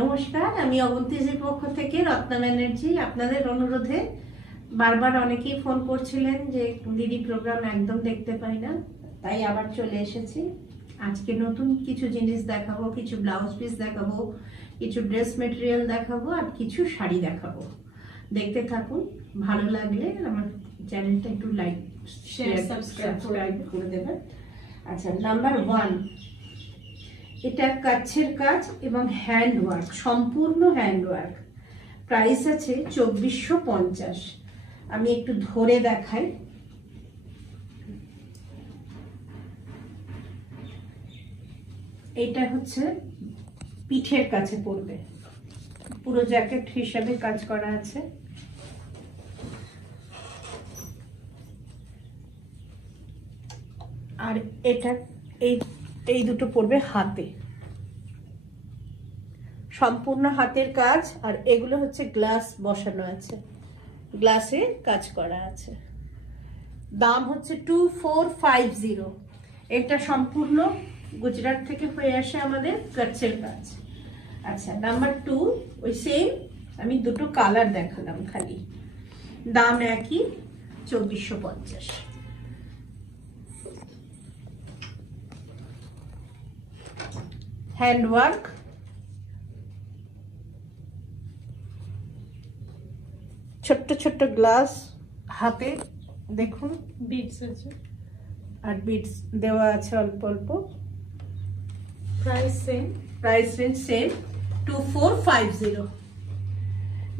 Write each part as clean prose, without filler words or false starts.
নমস্কার, আমি অবন্তীজির পক্ষ থেকে রত্না ব্যানার্জি। আপনাদের অনুরোধে বারবার অনেকেই ফোন করছিলেন যে দিদি প্রোগ্রাম একদম দেখতে পাই না, তাই আবার চলে এসেছি। আজকে নতুন কিছু জিনিস দেখাবো, কিছু ব্লাউজ পিস দেখাবো, কিছু ড্রেস মেটেরিয়াল দেখাবো, আর কিছু শাড়ি দেখাবো। দেখতে থাকুন, ভালো লাগলে আমার চ্যানেলটা একটু লাইক শেয়ার সাবস্ক্রাইব করে দেবেন। আচ্ছা, নাম্বার 1, এটা কাছের কাজ এবং হ্যান্ডওয়ার্ক, সম্পূর্ণ হ্যান্ডওয়ার্ক। প্রাইস আছে 2450। আমি একটু ধরে দেখাই। এটা হচ্ছে পিঠের কাছে পড়বে, পুরো জ্যাকেট হিসাবে কাজ করা আছে। আর এটা এই দুটো পড়বে হাতে, সম্পূর্ণ হাতের কাজ। আর এগুলো হচ্ছে গ্লাস বসানো আছে, গ্লাসে কাজ করা আছে। দাম হচ্ছে 2450। এটা সম্পূর্ণ গুজরাট থেকে হয়ে আসে আমাদের কাছের কাজ। আচ্ছা, নাম্বার 2, ওই সেম, আমি দুটো কালার দেখালাম খালি, দাম একই, 2450। হ্যান্ডওয়ার্ক, ছোট্ট ছোট্ট গ্লাস হাতে, দেখুন বিটস আছে, আর বিটস দেওয়া আছে অল্প অল্প। Price range same 2450।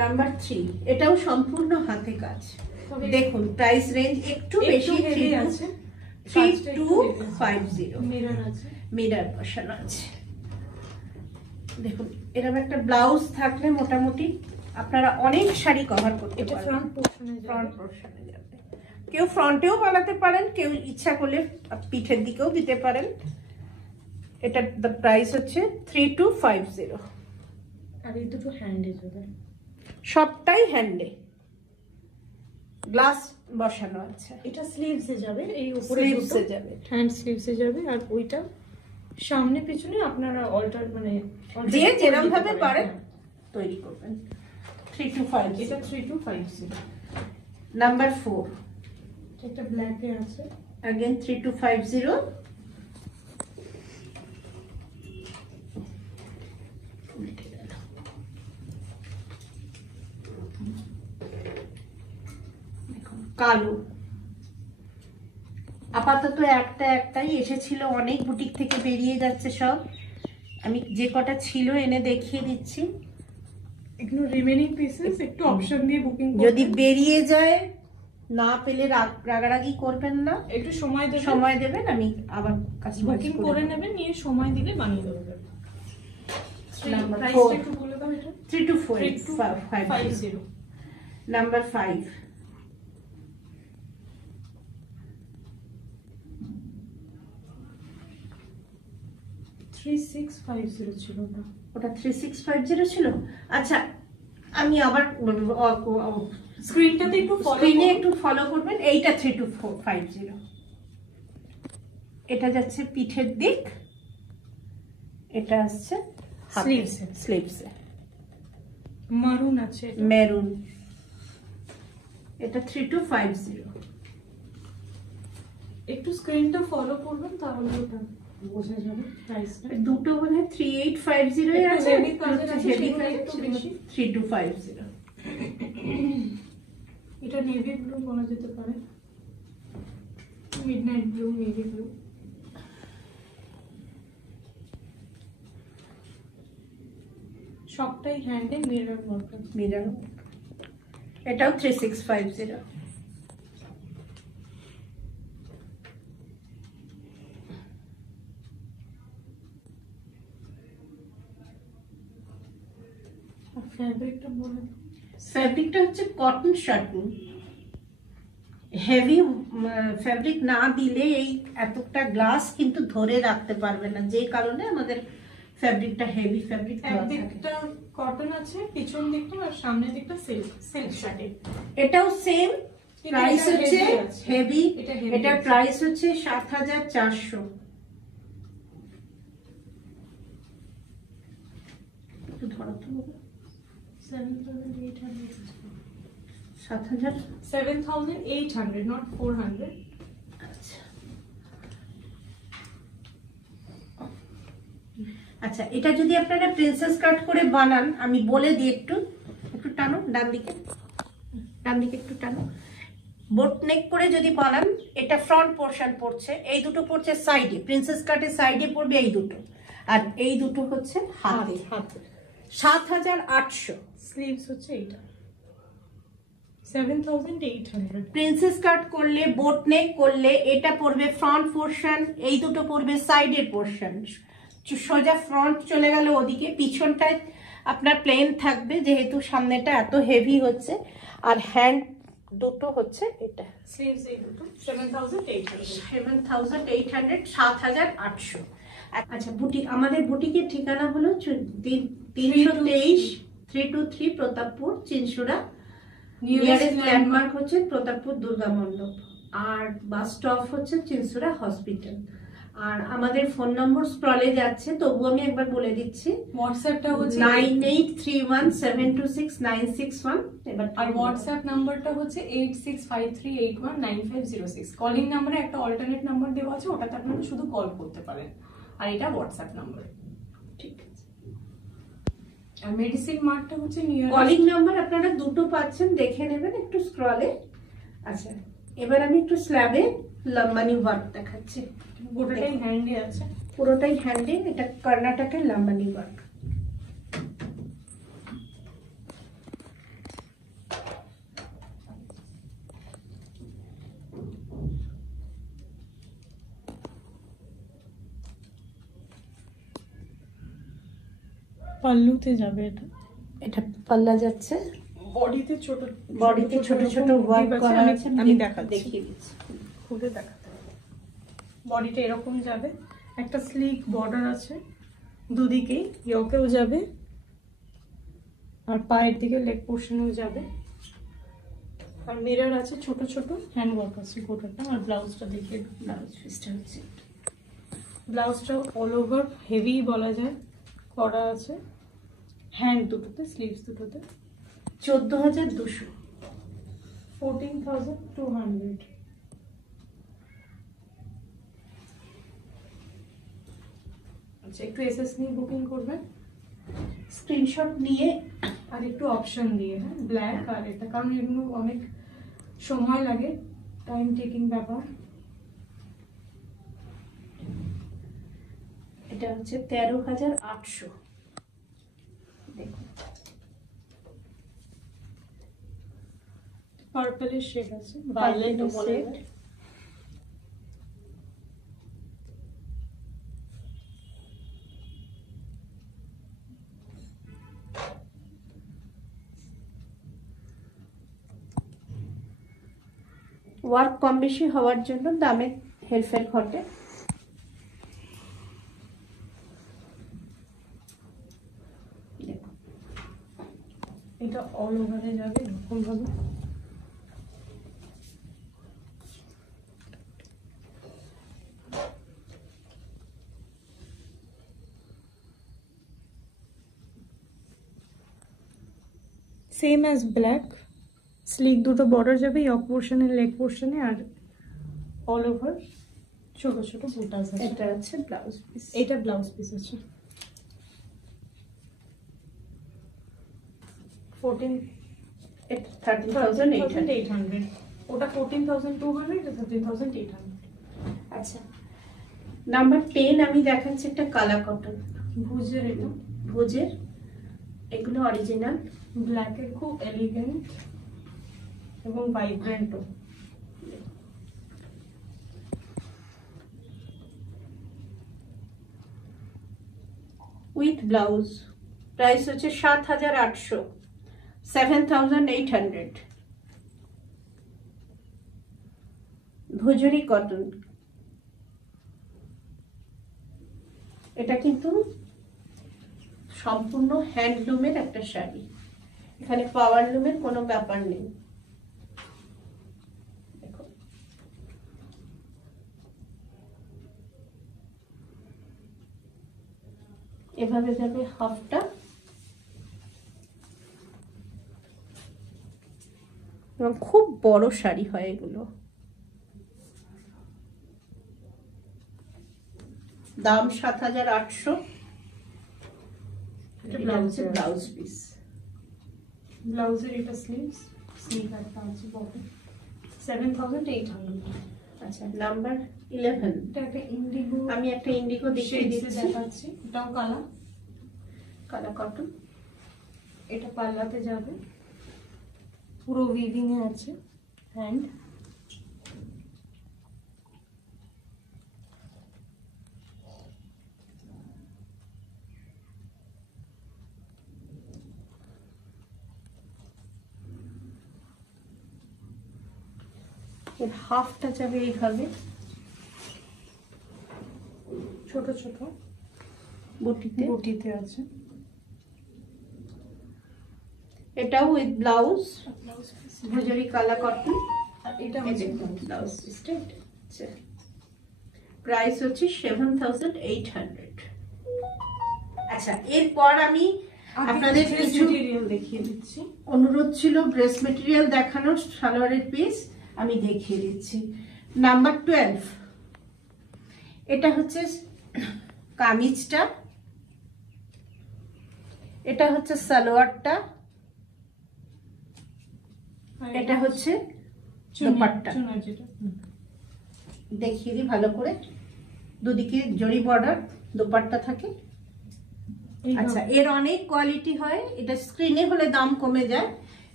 নাম্বার 3, এটাও সম্পূর্ণ হাতে কাজ। দেখুন প্রাইস রেঞ্জ একটু বেশি আছে, 3250। মিরর আছে, মিরর বসানো আছে। দেখুন এরকম একটা ব্লাউজ থাকলে মোটামুটি আপনারা অনেক শাড়ি কভার করতে পারবেন। ফ্রন্ট পোরশনে যাবে, কেউ ফ্রন্টেও বানাতে পারেন, কেউ ইচ্ছা করলে পিঠের দিকেও দিতে পারেন। এটা প্রাইস হচ্ছে 3250। আর এই দুটো হ্যান্ডে যাবে, সবটাই হ্যান্ডে, গ্লাস বসানো আছে। এটা স্লিভসে যাবে, এই উপরে স্লিভসে যাবে, হ্যান্ড স্লিভসে যাবে। আর ওইটা সামনে পিছনে আপনারা অল্টার মানে যে যেরকম ভাবে পারেন তৈরি করবেন। 3250, এটা 3250। নাম্বার 4, একটা ব্ল্যাকে আছে, again 3250। কালো, আপাতত একটাই এসেছিল, অনেক বুটিক থেকে বেরিয়ে যাচ্ছে সব। আমি যে কটা ছিল এনে দেখিয়ে দিচ্ছি। এগুলো রিমেনিং পিসেস, একটু অপশন দিয়ে বুকিং করবেন। যদি বেরিয়ে যায়, না পেলে রাগারাগি করবেন না, একটু সময় দেবেন, আমি আবার বুকিং করে নেবেন, নিয়ে সময় দিলে বানিয়ে দেবো। প্রাইসটা একটু বলে দাও। এটা 3250। নাম্বার 5, ছিল না, ওটা 3650 ছিল। আচ্ছা, আমি আবার স্ক্রিনে একটু ফলো করবেন। এইটা 3250। এটা যাচ্ছে পিঠের দিক, এটা আসছে স্লিভসে। মারুন আছে, মেরুন। এটা 3250। একটু স্ক্রিনটা ফলো করবেন, তাহলে ওটা বোঝা যাবে প্রাইসটা। দুটো বোধহয় 3850 এর আছে, হেভি কাজের আছে, সেগুলো একটু বেশি, 3250। এটা নেভি ব্লু বলা যেতে পারে, মিডনাইট ব্লু, নেভি ব্লু। সবটাই হ্যান্ডে, মিরর ওয়ার্ক। এটাও 3650। ফ্যাব্রিকটা হচ্ছে কটন শার্টিং। হেভি ফ্যাব্রিক না দিলে এই এতটা গ্লাস কিন্তু ধরে রাখতে পারবে না, যে কারণে আমাদের ফ্যাব্রিকটা হেভি ফ্যাব্রিক। একদিকটা কটন আছে, পিছন দিকটা, আর সামনের দিকটা সিল্ক শার্টিং। এটাও সেম প্রাইস হচ্ছে হেভি। এটা প্রাইস হচ্ছে 7400। করো তো বাবা। 7,800 7,000। 7,800 not 400 আচ্ছা আচ্ছা, এটা যদি আপনারা প্রিন্সেস কাট করে বানান, আমি বলে দিই, একটু একটু টানো ডান দিকে, ডান দিকে একটু টানো। বোট নেক করে যদি বানান, এটা ফ্রন্ট পোর্শন পড়ছে, এই দুটো পড়ছে সাইডে, প্রিন্সেস কাটের সাইডে পড়বে এই দুটো, আর এই দুটো হচ্ছে হাতে। হাতে 7,800। স্লিভস হচ্ছে এইটা 7,800 প্রিন্সেস কাট করলে, বোট নেক করলে এটা পড়বে ফ্রন্ট পোর্শন, এই দুটো পড়বে সাইডের পোর্শন। সোজা ফ্রন্ট চলে গেল ওদিকে, পিছনটায় আপনার প্লেন থাকবে যেহেতু সামনেটা এত হেভি হচ্ছে, আর হ্যান্ড দুটো হচ্ছে এটা। স্লিভস এই দুটো 7,800 7,800, 7,800। আচ্ছা, বুটিক, আমাদের বুটিকের ঠিকানা হলো 323 323 প্রতাপপুর চিনসুরা। নিয়ারেস্ট ল্যান্ডমার্ক হচ্ছে প্রতাপপুর দুর্গা মণ্ডপ, আর বাস স্টপ হচ্ছে চিনসুরা হসপিটাল। আর আমাদের ফোন নম্বর স্ক্রলে যাচ্ছে, তবু আমি একবার বলে দিচ্ছি। হোয়াটসঅ্যাপটা হচ্ছে 9831726961। এবার আর হোয়াটসঅ্যাপ নাম্বারটা হচ্ছে 8653819506। কলিং নাম্বারে একটা অল্টারনেট নাম্বার দেওয়া আছে, ওটাতে আপনারা শুধু কল করতে পারেন, আর এটা হোয়াটসঅ্যাপ নাম্বার। ঠিক আছে। আর মেডিসিন মার্টটা হচ্ছে নিয়ার কলিং নাম্বার আপনারা দুটো পাচ্ছেন, দেখে নেবেন একটু স্ক্রলে। আচ্ছা, এবার আমি একটু স্ল্যাবে লাম্বানি ওয়ার্ক দেখাচ্ছি। গোটাটাই হ্যান্ডে আছে, পুরোটাই হ্যান্ডে, এটা কর্ণাটকের লাম্বানি ওয়ার্ক। পাল্লুতে যাবে এটা। এটা পাল্লা যাচ্ছে, বডিতে ছোট ছোট ওয়ার্ক করা আছে। আমি দেখাচ্ছি, দেখিয়ে দিচ্ছি। খুলে দেখাতে হবে। বডিটা এরকম যাবে, একটা স্লিক বর্ডার আছে দুদিকেই, ইয়োকেও যাবে আর পায়ের দিকে লেগ পোর্শনেও যাবে, আর মিরর আছে, ছোট ছোট হ্যান্ড ওয়ার্ক আছে গোটাটা। আর ব্লাউজটা দেখিয়ে, ব্লাউজ পিসটা হচ্ছে ব্লাউজটা অল ওভার হেভি বলা যায় করা আছে, হ্যান্ড দুটোতে, স্লিভস দুটোতে। 14,200। 14,200। আচ্ছা, একটু এসএস নিয়ে বুকিং করবেন, স্ক্রিনশট নিয়ে আর একটু অপশন দিয়ে, হ্যাঁ, ব্ল্যাক আর এটা, কারণ এগুলো অনেক সময় লাগে, টাইম টেকিং ব্যাপার। এটা হচ্ছে 13,800। দেখুন, পার্পলের শেড আছে, Violet ভায়োলেট বলে shade। যায়। ওয়ার্ক কম বেশি হওয়ার জন্য দামে হেরফের ঘটে। এটা অল ওভারে যাবে এরকম ভাবে। সেম অ্যাজ ব্ল্যাক, স্লিক দুটো বর্ডার যাবে ইয়ক পোর্শনে, লেগ পোর্শনে, আর অল ওভার ছোট ছোট বুটাস আছে। এটা হচ্ছে ব্লাউজ পিস। এটা ব্লাউজ পিস আছে। 13,800। ওটা 14,200, এটা 13,800। আচ্ছা, নাম্বার 10 আমি দেখাচ্ছি একটা কালা কটন ভুজের, এটা ভোজের, এগুলো অরিজিনাল। ব্ল্যাকের খুব এলিগেন্ট এবং ভাইব্রেন্টও। উইথ ব্লাউজ, প্রাইস হচ্ছে 7,800, 7,800। ভোজরি কটন, এটা কিন্তু সম্পূর্ণ হ্যান্ডলুমের একটা শাড়ি, এখানে পাওয়ার লুমের কোনো ব্যাপার নেই। দেখো, এভাবে যাবে হাফটা, এবং খুব বড় শাড়ি হয় এগুলো। দাম 7,800। ব্লাউজ পিস, ব্লাউজের এটা স্লিভস, স্লিভ একটা আছে বটে 7,800। আচ্ছা নাম্বার 11। এটা একটা ইন্ডিগো, আমি একটা ইন্ডিগো দেখিয়ে দিচ্ছি, দেখাচ্ছি। এটাও কালা কটন। এটা পাল্লাতে যাবে, পুরো উইভিং এ আছে, হ্যান্ড। এর হাফটা যাবে এইভাবে ছোট ছোট বুটিতে আছে। এটাও উইথ ব্লাউজ, ভুজুরি কালা কটন। আর এটা ব্লাউজ পিসটা। আচ্ছা প্রাইস হচ্ছে 7,800। আচ্ছা এরপর আমি আপনাদের কিছু মেটেরিয়াল দেখিয়ে দিচ্ছি। অনুরোধ ছিল ড্রেস মেটেরিয়াল দেখানোর, সালোয়ারের পিস আমি দেখিয়ে দিচ্ছি। নাম্বার 12, এটা হচ্ছে কামিজটা, এটা হচ্ছে সালোয়ারটা, এটা হচ্ছে দোপাট্টা। দেখিয়ে দিই ভালো করে, দুদিকে জরি বর্ডার, দোপাট্টা থাকে। আচ্ছা এর অনেক কোয়ালিটি হয়, এটা স্ক্রিনে হলে দাম কমে যায়।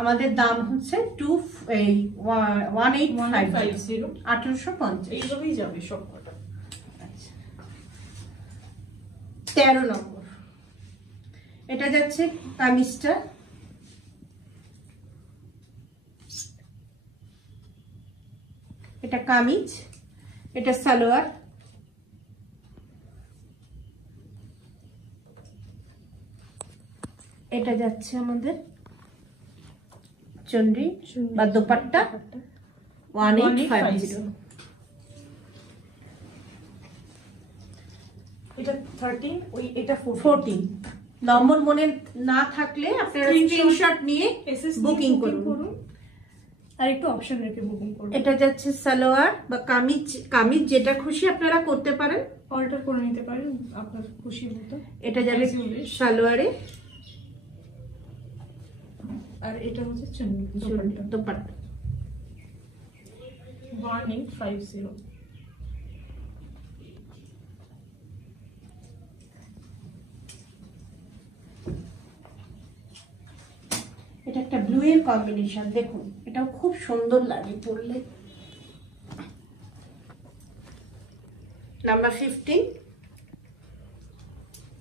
আমাদের দাম হচ্ছে 1850। এইভাবেই যাবে সব কটা। আচ্ছা 13 নম্বর, এটা যাচ্ছে কামিজটা, এটা কামিজ, এটা সালোয়ার, এটা যাচ্ছে আমাদের চুনরি বা দোপাট্টা 1850। এটা 13, ওই এটা 14 নম্বর মনে না থাকলে আপনারা স্ক্রিনশট নিয়ে বুকিং করুন। আর একটু অপশন রেখে বুকিং করুন। এটা যাচ্ছে সালোয়ার বা কামিজ যেটা খুশি আপনারা করতে পারেন, অল্টার করে নিতে পারেন আপনার খুশি মতো। এটা যাবে সালোয়ারে, আর এটা হচ্ছে চুন্নি দোপাট্টা 1850। এটা একটা ব্লু এর কম্বিনেশন, দেখুন এটাও খুব সুন্দর লাগে পরলে। নাম্বার 15,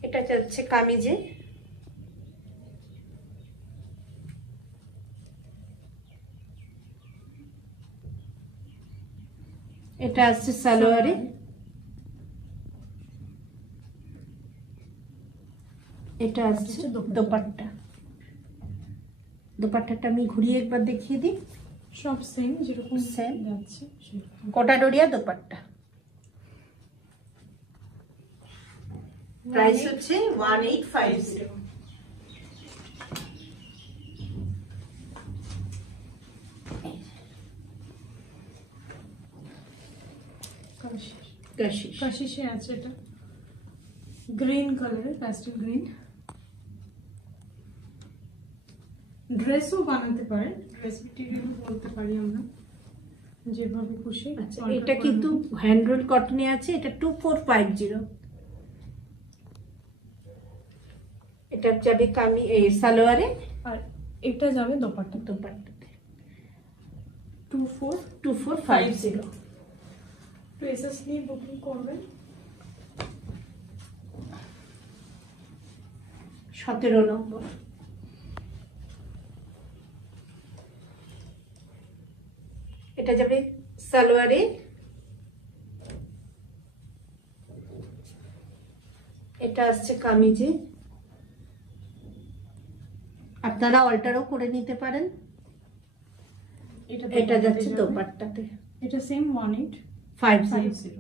এটা যাচ্ছে কামিজে, এটা আসছে সালোয়ারে, এটা আসছে দোপাট্টা। দোপাট্টাটা আমি ঘুরিয়ে একবার দেখিয়ে দিই, সব সেম যেরকম সেম যাচ্ছে। কোটাডোরিয়া দোপাট্টা। প্রাইস হচ্ছে 1850। কাশিশে আছে, এটা গ্রিন কালারের, প্যাস্টেল গ্রিন। ড্রেসও বানাতে পারেন, ড্রেস মেটেরিয়াল বলতে পারি আমরা, যেভাবে খুশি। আচ্ছা এটা কিন্তু হ্যান্ড রোল কটনে আছে, এটা 2450। এটা যাবে সালোয়ারে, আর এটা যাবে দোপাট্টাতে। 2450। তো এসএস নিয়ে বুকিং করবেন। 17 নম্বর, এটা যাবে সালোয়ারে, এটা আসছে কামিজে, আপনারা অল্টারও করে নিতে পারেন। এটা যাচ্ছে দোপাট্টাতে, এটা সেম 1850।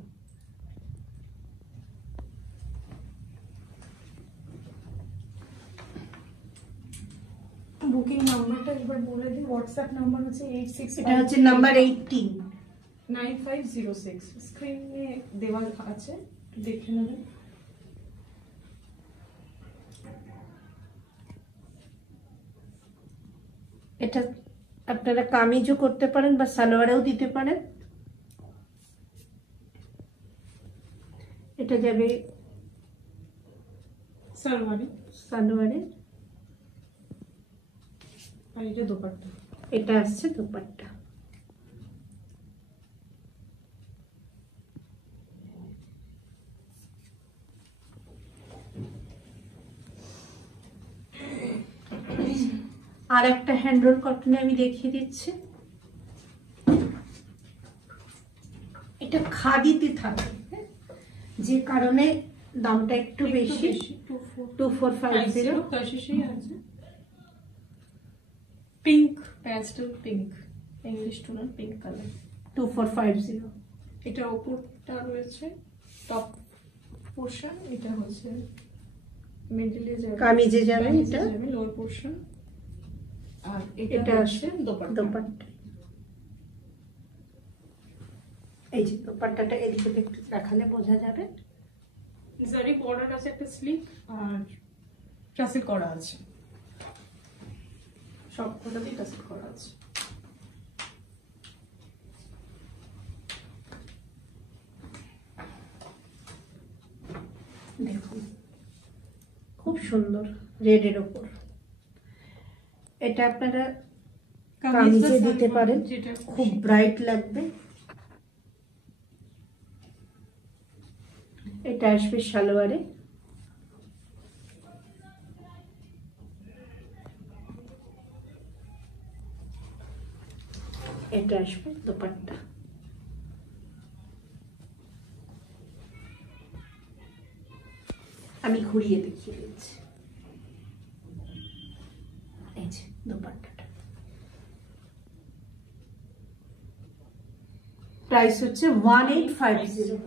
বুকিং নাম্বারটা একবার বলে দিই। হোয়াটসঅ্যাপ নাম্বার হচ্ছে 86, এটা হচ্ছে নাম্বার 18। 9506। স্ক্রিনে দেওয়া আছে, দেখে নেবেন। এটা আপনারা কামিজও করতে পারেন বা সালোয়ারেও দিতে পারেন। এটা যাবে সালোয়ারে, আর এটা দোপাট্টা। এটা আসছে দোপাট্টা। আর একটা হ্যান্ডরোল কটনে আমি দেখিয়ে দিচ্ছি। এটা খাদিতে থাকে, যে কারণে দামটা একটু বেশি। 2450 আছে। Pink, pastel pink, English toner pink colour. 2450। এটা ওপরটা রয়েছে টপ পোর্শন, এটা হচ্ছে মিডলে যাবে, কামিজে যাবে, এটা লোয়ার পোর্শন, আর এটা আসছে দোপাট্টা। এই যে দোপাট্টাটা এদিকে একটু দেখালে বোঝা যাবে। জারি বর্ডার আছে, একটা স্লিক আর টাসেল করা আছে, সব কোটাতেই টাসেল করা আছে। দেখুন খুব সুন্দর রেডের ওপর। এটা আপনারা কামিজে দিতে পারেন, খুব ব্রাইট লাগবে। এটা আসবে সালোয়ারে, এটা আসবে দোপাট্টা। আমি ঘুরিয়ে দেখিয়ে দিচ্ছি। এই যে দোপাট্টাটা, প্রাইস হচ্ছে 1850।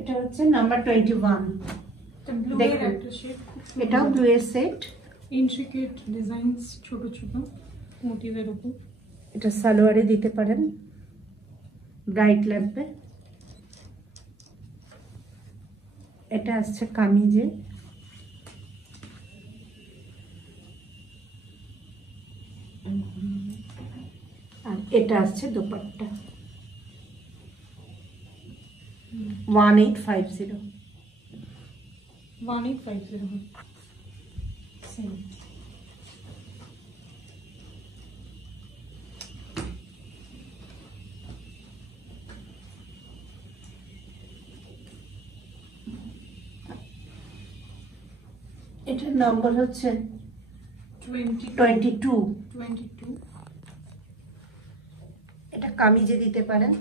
এটা হচ্ছে নাম্বার 21। দেখুন এটাও ব্লু এর সেট, ইন্ট্রিকেট ডিজাইনস, ছোট ছোট মোটিভের উপর। এটা সালোয়ারে দিতে পারেন, ব্রাইট লাগবে। এটা আসছে কামিজে, আর এটা আসছে দোপাট্টা। 1850। 1850 সেম। এটার নাম্বার হচ্ছে 22। এটা কামিজে দিতে পারেন।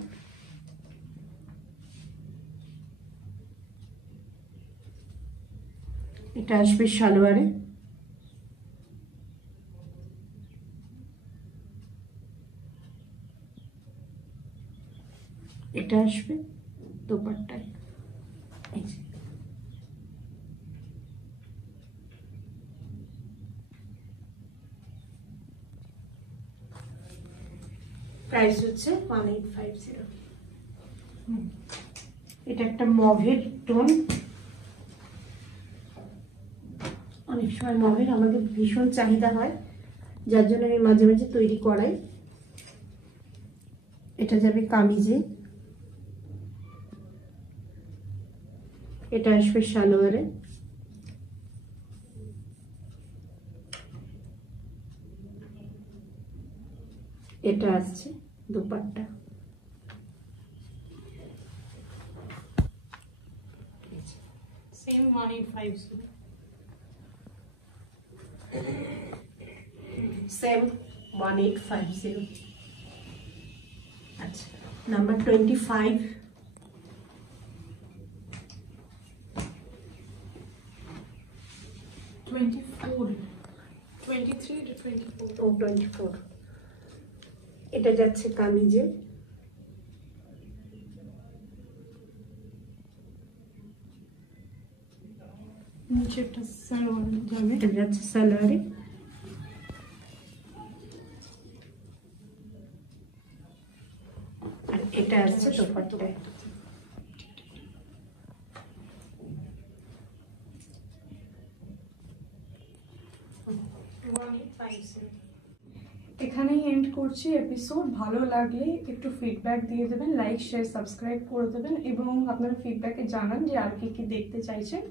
এটা আসবে সালোয়ারে, এটা আসবে দোপাট্টায়। এই যে প্রাইস হচ্ছে 1850। এটা একটা মভের টোন, অনেক সময় মভের আমাদের ভীষণ চাহিদা হয়, যার জন্য আমি মাঝে মাঝে তৈরি করাই। এটা যাবে কামিজে, এটা আসবে সালোয়ারে, এটা আসছে দোপাট্টা। সেম 1850। সেম 1850। আচ্ছা, নাম্বার 25। 23 ও 24। এটা যাচ্ছে কামিজে, নিচেরটা সালোয়ার যাবে। এটা যাচ্ছে সালোয়ারে। আর এটা আসছে দোপাট্টায়। এখানেই এন্ড করছি এপিসোড। ভালো লাগলে একটু ফিডব্যাক দিয়ে দেবেন, লাইক শেয়ার সাবস্ক্রাইব করে দেবেন এবং আপনারা ফিডব্যাকে জানান যে আর কি কি দেখতে চাইছেন।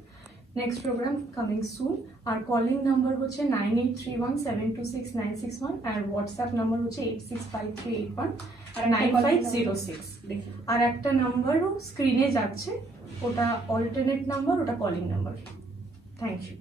Next program coming soon. আর কলিং নাম্বার হচ্ছে 9831726961 আর হোয়াটসঅ্যাপ নাম্বার হচ্ছে 865381 আর 9506। আর একটা নাম্বারও স্ক্রিনে যাচ্ছে, ওটা অল্টারনেট নাম্বার, ওটা কলিং নাম্বার। Thank you.